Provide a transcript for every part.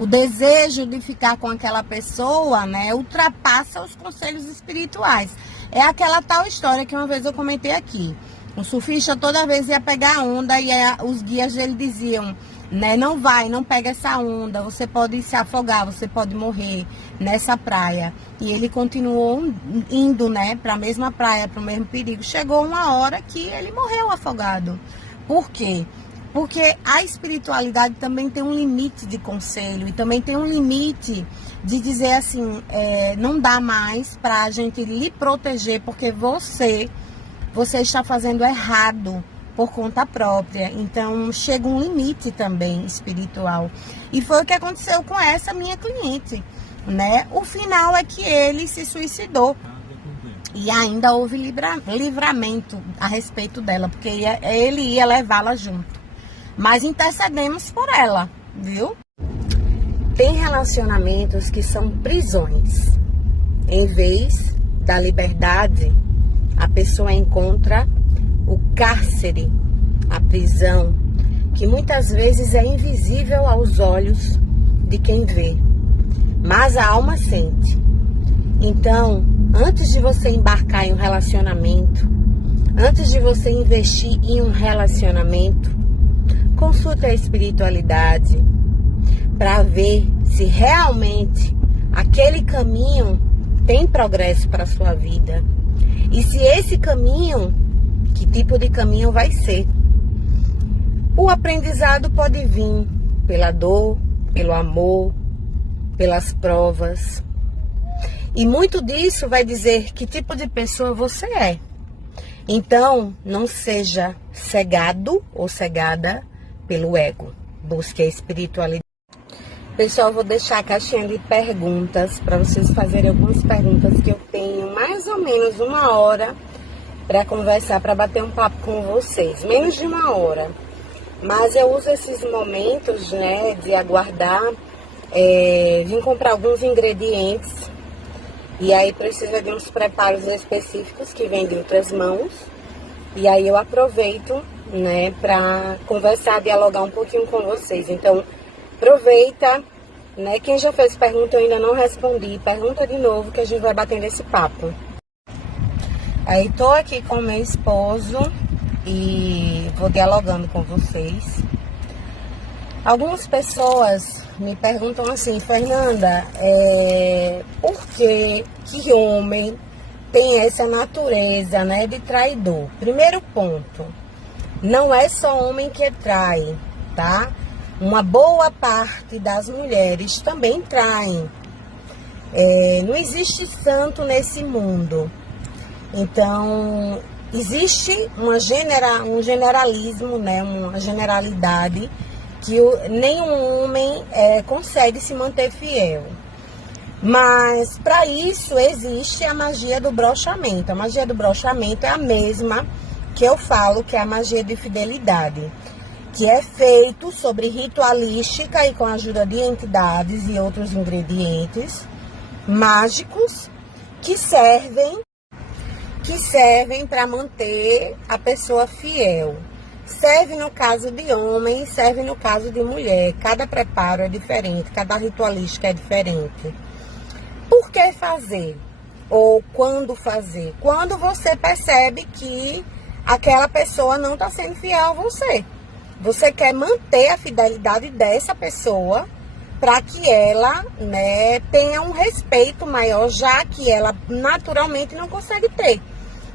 o desejo de ficar com aquela pessoa, né, ultrapassa os conselhos espirituais. É aquela tal história que uma vez eu comentei aqui. O surfista toda vez ia pegar a onda e os guias dele diziam, né, não pega essa onda, você pode se afogar, você pode morrer nessa praia. E ele continuou indo, né, para a mesma praia, para o mesmo perigo. Chegou uma hora que ele morreu afogado. Por quê? Porque a espiritualidade também tem um limite de conselho e também tem um limite de dizer assim, não dá mais para a gente lhe proteger porque você está fazendo errado por conta própria. Então, chega um limite também espiritual. E foi o que aconteceu com essa minha cliente, né? O final é que ele se suicidou. E ainda houve livramento a respeito dela, porque ele ia levá-la junto. Mas intercedemos por ela, viu? Tem relacionamentos que são prisões. Em vez da liberdade, a pessoa encontra o cárcere, a prisão, que muitas vezes é invisível aos olhos de quem vê, mas a alma sente. Então, antes de você embarcar em um relacionamento, antes de você investir em um relacionamento, consulte a espiritualidade para ver se realmente aquele caminho tem progresso para a sua vida. E se esse caminho, que tipo de caminho vai ser? O aprendizado pode vir pela dor, pelo amor, pelas provas. E muito disso vai dizer que tipo de pessoa você é. Então, não seja cegado ou cegada pelo ego. Busque a espiritualidade. Pessoal, vou deixar a caixinha de perguntas para vocês fazerem algumas perguntas que eu tenho mais ou menos 1 hora para conversar, para bater um papo com vocês. Menos de 1 hora. Mas eu uso esses momentos, né, de aguardar. Vim comprar alguns ingredientes. E aí precisa de uns preparos específicos que vêm de outras mãos. E aí eu aproveito, né, para conversar, dialogar um pouquinho com vocês. Então, aproveita, né? Quem já fez pergunta eu ainda não respondi. Pergunta de novo que a gente vai batendo esse papo. Aí tô aqui com meu esposo e vou dialogando com vocês. Algumas pessoas me perguntam assim, Fernanda, por que homem tem essa natureza, né, de traidor? Primeiro ponto, não é só homem que trai, tá? Uma boa parte das mulheres também traem. Não existe santo nesse mundo. Então, existe um generalismo, né, uma generalidade que nenhum homem consegue se manter fiel. Mas, para isso, existe a magia do brochamento. A magia do brochamento é a mesma que eu falo, que é a magia de fidelidade, que é feito sobre ritualística e com a ajuda de entidades e outros ingredientes mágicos que servem para manter a pessoa fiel. Serve no caso de homem, serve no caso de mulher. Cada preparo é diferente, cada ritualística é diferente. Por que fazer? Ou quando fazer? Quando você percebe que aquela pessoa não está sendo fiel a você. Você quer manter a fidelidade dessa pessoa para que ela, né, tenha um respeito maior, já que ela naturalmente não consegue ter.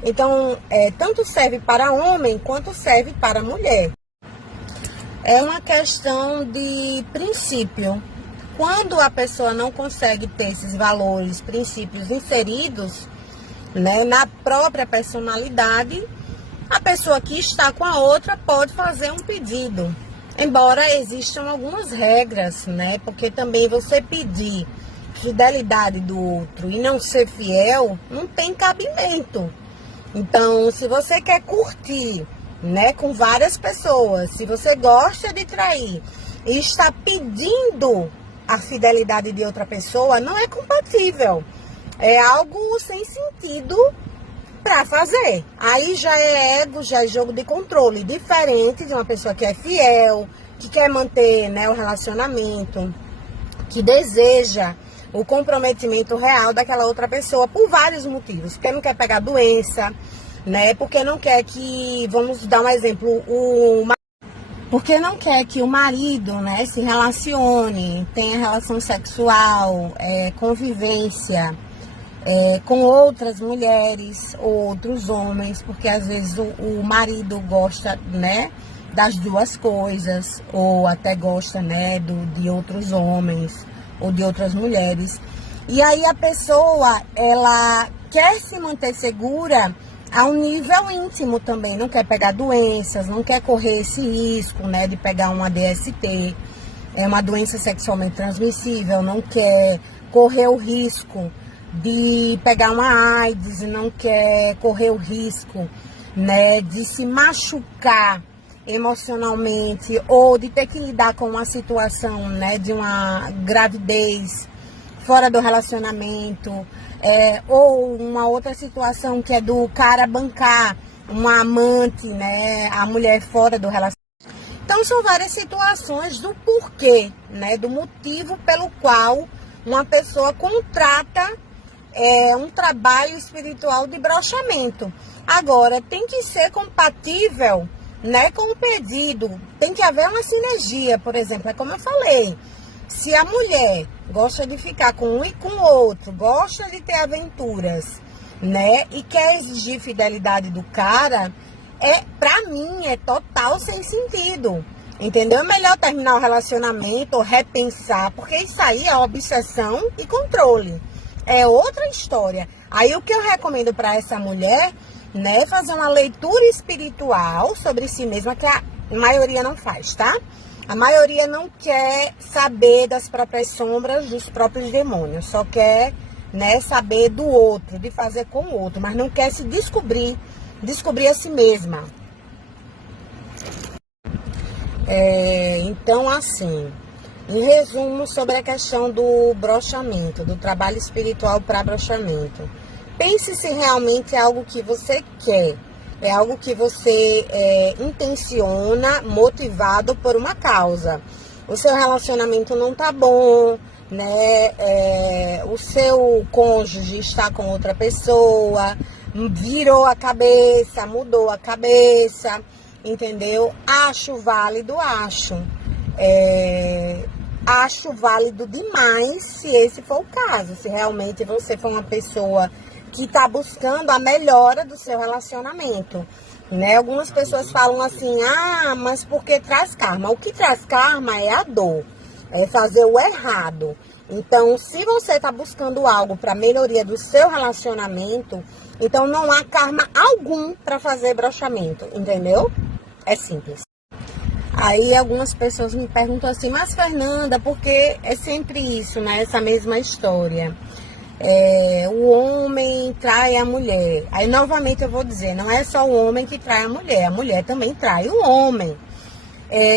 Então, tanto serve para homem quanto serve para mulher. É uma questão de princípio. Quando a pessoa não consegue ter esses valores, princípios inseridos, né, na própria personalidade, a pessoa que está com a outra pode fazer um pedido. Embora existam algumas regras, né? Porque também você pedir fidelidade do outro e não ser fiel, não tem cabimento. Então, se você quer curtir, né, com várias pessoas, se você gosta de trair e está pedindo a fidelidade de outra pessoa, não é compatível. É algo sem sentido para fazer. Aí já é ego, já é jogo de controle, diferente de uma pessoa que é fiel, que quer manter, né, o relacionamento. que deseja o comprometimento real daquela outra pessoa por vários motivos. Porque não quer pegar doença, né? Porque não quer que, vamos dar um exemplo, porque não quer que o marido, né, se relacione, tenha relação sexual, convivência com outras mulheres ou outros homens, porque às vezes o marido gosta, né, das duas coisas, ou até gosta, né, de outros homens ou de outras mulheres. E aí a pessoa, ela quer se manter segura ao nível íntimo também, não quer pegar doenças, não quer correr esse risco, né, de pegar uma DST, uma doença sexualmente transmissível, não quer correr o risco de pegar uma AIDS, não quer correr o risco, né, de se machucar emocionalmente ou de ter que lidar com uma situação, né, de uma gravidez fora do relacionamento, ou uma outra situação que é do cara bancar uma amante, né, a mulher fora do relacionamento. Então são várias situações do porquê, né, do motivo pelo qual uma pessoa contrata um trabalho espiritual de broxamento. Agora, tem que ser compatível, né, com o pedido. Tem que haver uma sinergia, por exemplo, é como eu falei. Se a mulher gosta de ficar com um e com o outro, gosta de ter aventuras, né, e quer exigir fidelidade do cara, pra mim, é total sem sentido. Entendeu? É melhor terminar o relacionamento ou repensar, porque isso aí é obsessão e controle. É outra história. Aí o que eu recomendo para essa mulher, né, fazer uma leitura espiritual sobre si mesma, que a maioria não faz, tá? A maioria não quer saber das próprias sombras, dos próprios demônios. Só quer, né, saber do outro, de fazer com o outro, mas não quer se descobrir a si mesma. Então, assim, em resumo sobre a questão do broxamento, do trabalho espiritual para broxamento. Pense se realmente é algo que você quer, é algo que você intenciona, motivado por uma causa. O seu relacionamento não tá bom, né? O seu cônjuge está com outra pessoa, virou a cabeça, mudou a cabeça, entendeu? Acho válido, acho. Acho válido demais se esse for o caso, se realmente você for uma pessoa que está buscando a melhora do seu relacionamento, né? Algumas pessoas falam assim, mas porque traz karma. O que traz karma é a dor, é fazer o errado. Então, se você está buscando algo para melhoria do seu relacionamento, então não há karma algum para fazer broxamento, entendeu? É simples. Aí algumas pessoas me perguntam assim, mas Fernanda, porque é sempre isso, né? Essa mesma história. O homem trai a mulher. Aí novamente eu vou dizer, não é só o homem que trai a mulher também trai o homem.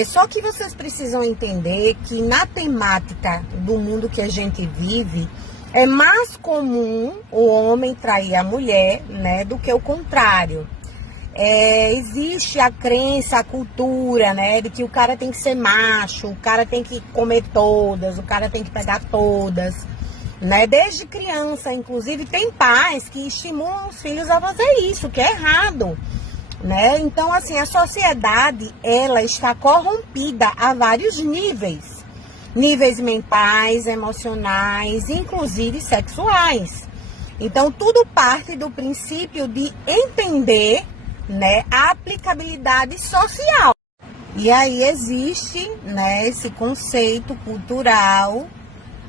Só que vocês precisam entender que na temática do mundo que a gente vive, é mais comum o homem trair a mulher, né, do que o contrário. Existe a crença, a cultura, né, de que o cara tem que ser macho, o cara tem que comer todas, o cara tem que pegar todas, né? Desde criança, inclusive, tem pais que estimulam os filhos a fazer isso, que é errado, né? Então, assim, a sociedade, ela está corrompida a vários níveis. Níveis mentais, emocionais, inclusive sexuais. Então, tudo parte do princípio de entender, né, a aplicabilidade social. E aí existe, né, esse conceito cultural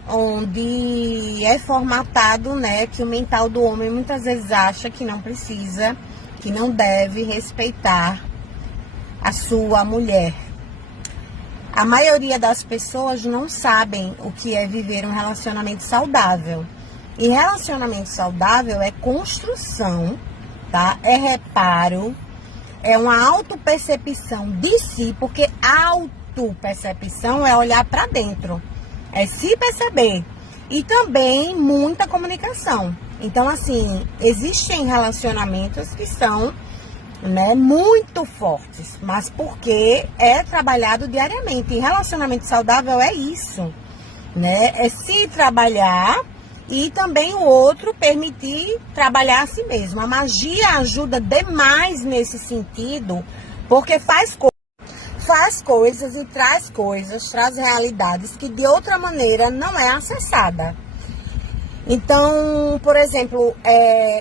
onde é formatado, né, que o mental do homem muitas vezes acha que não precisa, que não deve respeitar a sua mulher. A maioria das pessoas não sabem o que é viver um relacionamento saudável. E relacionamento saudável é construção, tá? É reparo, é uma autopercepção de si, porque autopercepção é olhar para dentro, é se perceber. E também muita comunicação. Então, assim, existem relacionamentos que são, né, muito fortes, mas porque é trabalhado diariamente. E relacionamento saudável é isso, né? É se trabalhar e também o outro permitir trabalhar a si mesmo. A magia ajuda demais nesse sentido, porque faz coisas e traz coisas, traz realidades que de outra maneira não é acessada. Então, por exemplo,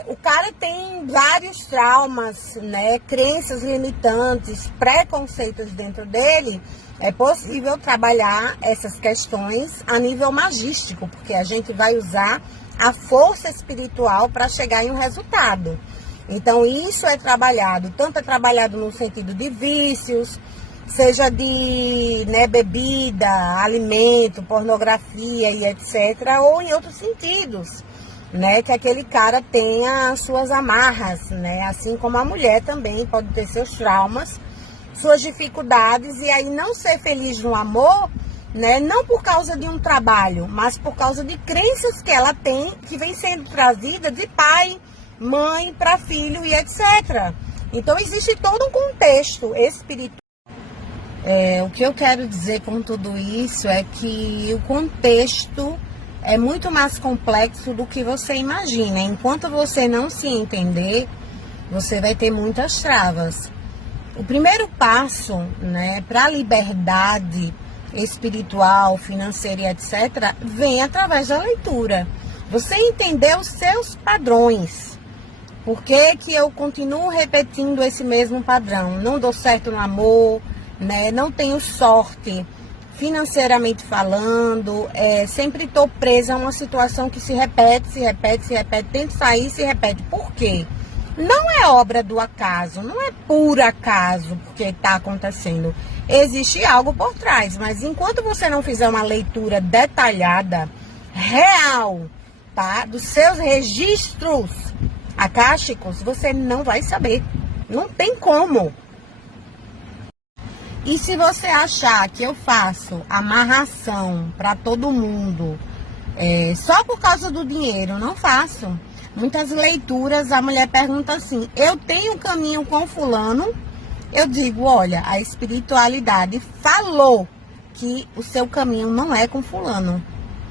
o cara tem vários traumas, né, crenças limitantes, preconceitos dentro dele. É possível trabalhar essas questões a nível magístico, porque a gente vai usar a força espiritual para chegar em um resultado. Então, isso é trabalhado, tanto é trabalhado no sentido de vícios, seja de, né, bebida, alimento, pornografia e etc., ou em outros sentidos, né, que aquele cara tenha suas amarras, né, assim como a mulher também pode ter seus traumas, suas dificuldades, e aí não ser feliz no amor, né, não por causa de um trabalho, mas por causa de crenças que ela tem, que vem sendo trazida de pai, mãe para filho e etc. Então existe todo um contexto espiritual. O que eu quero dizer com tudo isso é que o contexto é muito mais complexo do que você imagina. Enquanto você não se entender, você vai ter muitas travas. O primeiro passo, né, para a liberdade espiritual, financeira e etc., vem através da leitura. Você entender os seus padrões. Por que que eu continuo repetindo esse mesmo padrão? Não dou certo no amor, né? Não tenho sorte financeiramente falando, sempre estou presa a uma situação que se repete, tento sair, se repete. Por quê? Não é obra do acaso, não é por acaso porque está acontecendo. Existe algo por trás, mas enquanto você não fizer uma leitura detalhada, real, tá, dos seus registros akáshicos, você não vai saber. Não tem como. E se você achar que eu faço amarração para todo mundo só por causa do dinheiro, não faço. Muitas leituras a mulher pergunta assim: eu tenho caminho com fulano? Eu digo, olha, a espiritualidade falou que o seu caminho não é com fulano.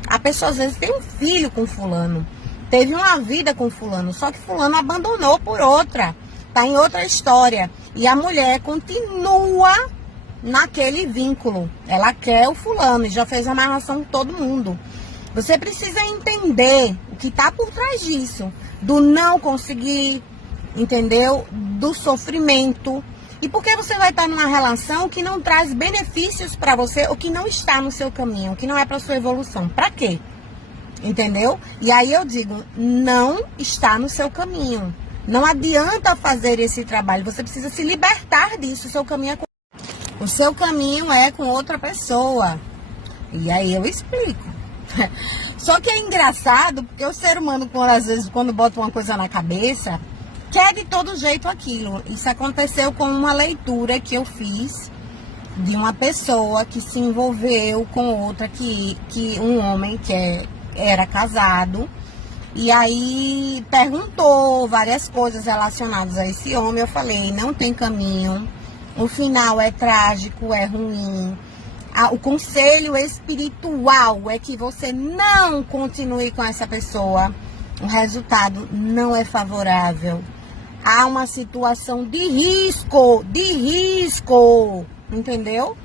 A pessoa às vezes tem um filho com fulano, teve uma vida com fulano, só que fulano abandonou por outra, tá em outra história. E a mulher continua naquele vínculo. Ela quer o fulano e já fez a amarração com todo mundo. Você precisa entender o que está por trás disso, do não conseguir, entendeu? Do sofrimento. E por que você vai estar numa relação que não traz benefícios para você, ou que não está no seu caminho, que não é para sua evolução? Para quê? Entendeu? E aí eu digo, não está no seu caminho. Não adianta fazer esse trabalho. Você precisa se libertar disso. O seu caminho é com outra pessoa. E aí eu explico. Só que é engraçado, porque o ser humano, às vezes, quando bota uma coisa na cabeça, quer de todo jeito aquilo. Isso aconteceu com uma leitura que eu fiz de uma pessoa que se envolveu com outra, que um homem que era casado, e aí perguntou várias coisas relacionadas a esse homem. Eu falei, não tem caminho, o final é trágico, é ruim. O conselho espiritual é que você não continue com essa pessoa. O resultado não é favorável. Há uma situação de risco, entendeu?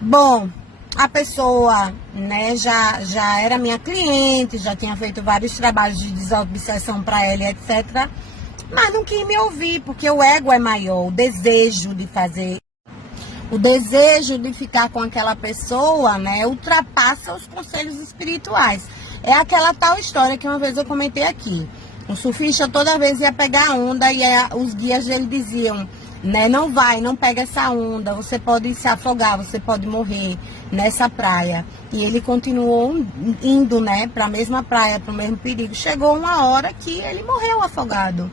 Bom, a pessoa, né, já era minha cliente, já tinha feito vários trabalhos de desobsessão para ela, etc. Mas não quis me ouvir, porque o ego é maior, o desejo de fazer. O desejo de ficar com aquela pessoa, né, ultrapassa os conselhos espirituais. É aquela tal história que uma vez eu comentei aqui. O surfista toda vez ia pegar a onda e os guias dele diziam, né, não pega essa onda, você pode se afogar, você pode morrer nessa praia. E ele continuou indo, né, para a mesma praia, para o mesmo perigo. Chegou uma hora que ele morreu afogado.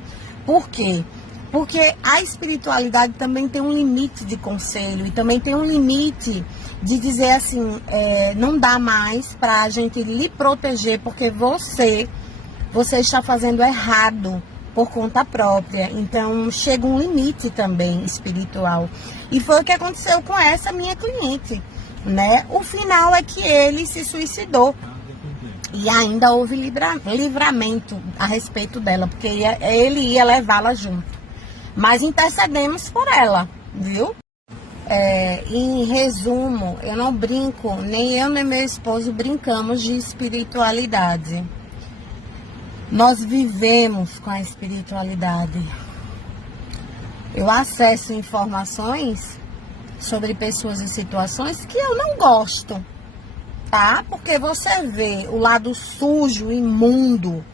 Por quê? Porque a espiritualidade também tem um limite de conselho e também tem um limite de dizer assim, não dá mais para a gente lhe proteger porque você está fazendo errado por conta própria. Então chega um limite também espiritual. E foi o que aconteceu com essa minha cliente. né? O final é que ele se suicidou. E ainda houve livramento a respeito dela, porque ele ia levá-la junto. Mas intercedemos por ela, viu? Em resumo, eu não brinco, nem eu nem meu esposo brincamos de espiritualidade. Nós vivemos com a espiritualidade. Eu acesso informações sobre pessoas e situações que eu não gosto, tá? Porque você vê o lado sujo, imundo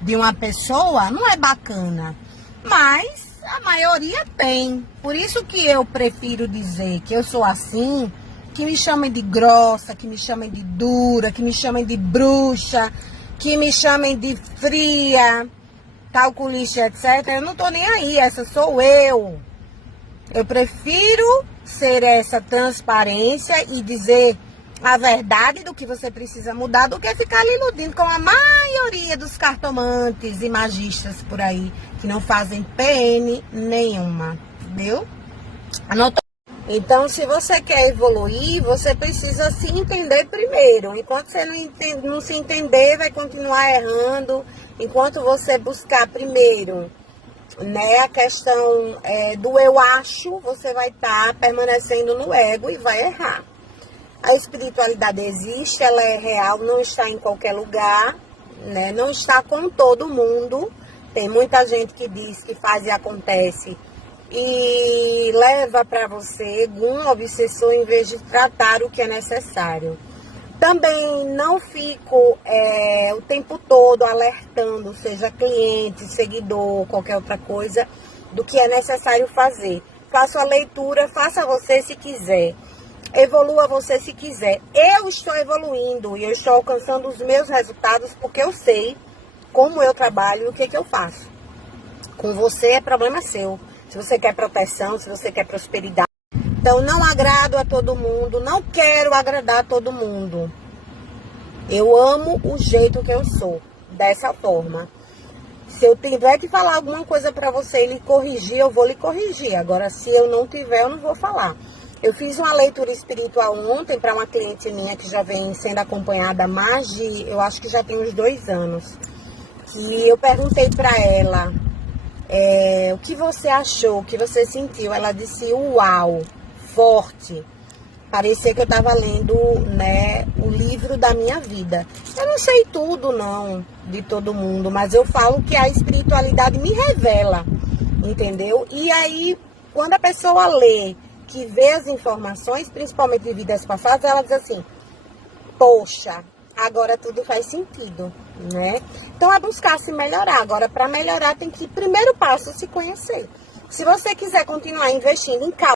de uma pessoa, não é bacana. Mas a maioria tem. Por isso que eu prefiro dizer que eu sou assim, que me chamem de grossa, que me chamem de dura, que me chamem de bruxa, que me chamem de fria, calculista, etc. Eu não tô nem aí, essa sou eu. Eu prefiro ser essa transparência e dizer a verdade do que você precisa mudar do que ficar lhe iludindo com a maioria dos cartomantes e magistas por aí que não fazem PN nenhuma, viu? Anotou? Então, se você quer evoluir, você precisa se entender primeiro. Enquanto você não se entender, vai continuar errando. Enquanto você buscar primeiro, né, a questão do eu acho, você vai estar permanecendo no ego e vai errar. A espiritualidade existe, ela é real, não está em qualquer lugar, né? Não está com todo mundo. Tem muita gente que diz que faz e acontece e leva para você um obsessor em vez de tratar o que é necessário. Também não fico o tempo todo alertando, seja cliente, seguidor, qualquer outra coisa, do que é necessário fazer. Faça a leitura, faça você se quiser. Evolua você se quiser. Eu estou evoluindo e eu estou alcançando os meus resultados porque eu sei como eu trabalho e o que eu faço. Com você é problema seu. Se você quer proteção, se você quer prosperidade. Então não agrado a todo mundo, não quero agradar a todo mundo. Eu amo o jeito que eu sou, dessa forma. Se eu tiver que falar alguma coisa para você e lhe corrigir, eu vou lhe corrigir. Agora, se eu não tiver, eu não vou falar. Eu fiz uma leitura espiritual ontem para uma cliente minha que já vem sendo acompanhada há mais de, eu acho que já tem uns 2 anos. Que eu perguntei para ela, o que você achou, o que você sentiu? Ela disse, uau, forte. Parecia que eu estava lendo, né, o livro da minha vida. Eu não sei tudo, não, de todo mundo, mas eu falo que a espiritualidade me revela, entendeu? E aí, quando a pessoa lê, que vê as informações, principalmente de vidas passadas, ela diz assim, poxa, agora tudo faz sentido, né? Então é buscar se melhorar. Agora, para melhorar, tem que, primeiro passo, se conhecer. Se você quiser continuar investindo em calça,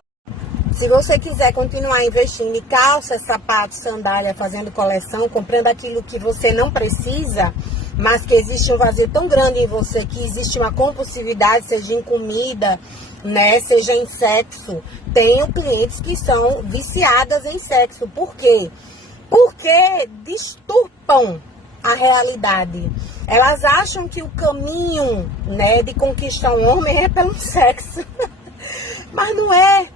se você quiser continuar investindo em calça, sapato, sandália, fazendo coleção, comprando aquilo que você não precisa, mas que existe um vazio tão grande em você, que existe uma compulsividade, seja em comida, né, seja em sexo. Tenho clientes que são viciadas em sexo. Por quê? Porque distorcem a realidade. Elas acham que o caminho, né, de conquistar um homem é pelo sexo. Mas não é.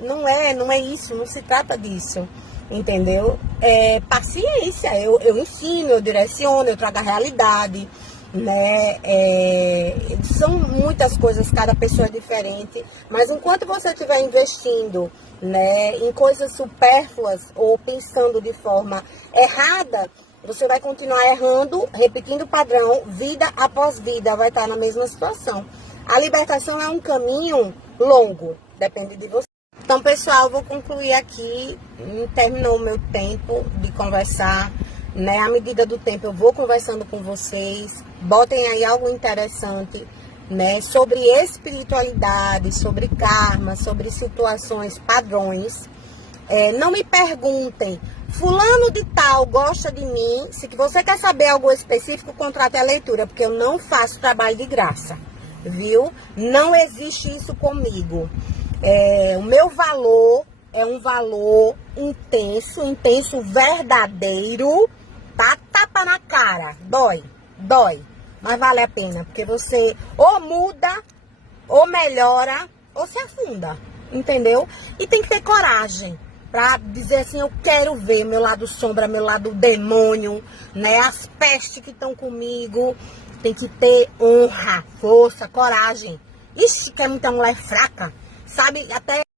Não é isso, não se trata disso, entendeu? Paciência, eu ensino, eu direciono, eu trago a realidade, né? São muitas coisas, cada pessoa é diferente, mas enquanto você estiver investindo, né, em coisas supérfluas ou pensando de forma errada, você vai continuar errando, repetindo o padrão, vida após vida, vai estar na mesma situação. A libertação é um caminho longo, depende de você. Então, pessoal, vou concluir aqui. Terminou o meu tempo de conversar, né? À medida do tempo eu vou conversando com vocês. Botem aí algo interessante, né? Sobre espiritualidade, sobre karma, sobre situações, padrões. Não me perguntem, fulano de tal gosta de mim. Se você quer saber algo específico, contrate a leitura, porque eu não faço trabalho de graça, viu? Não existe isso comigo. O meu valor é um valor intenso, verdadeiro, tá? Tapa na cara, dói, mas vale a pena, porque você ou muda, ou melhora, ou se afunda, entendeu? E tem que ter coragem, Pra dizer assim, eu quero ver meu lado sombra, meu lado demônio, né? As pestes que estão comigo. Tem que ter honra, força, coragem. Ixi, que é muita mulher fraca, sabe? Até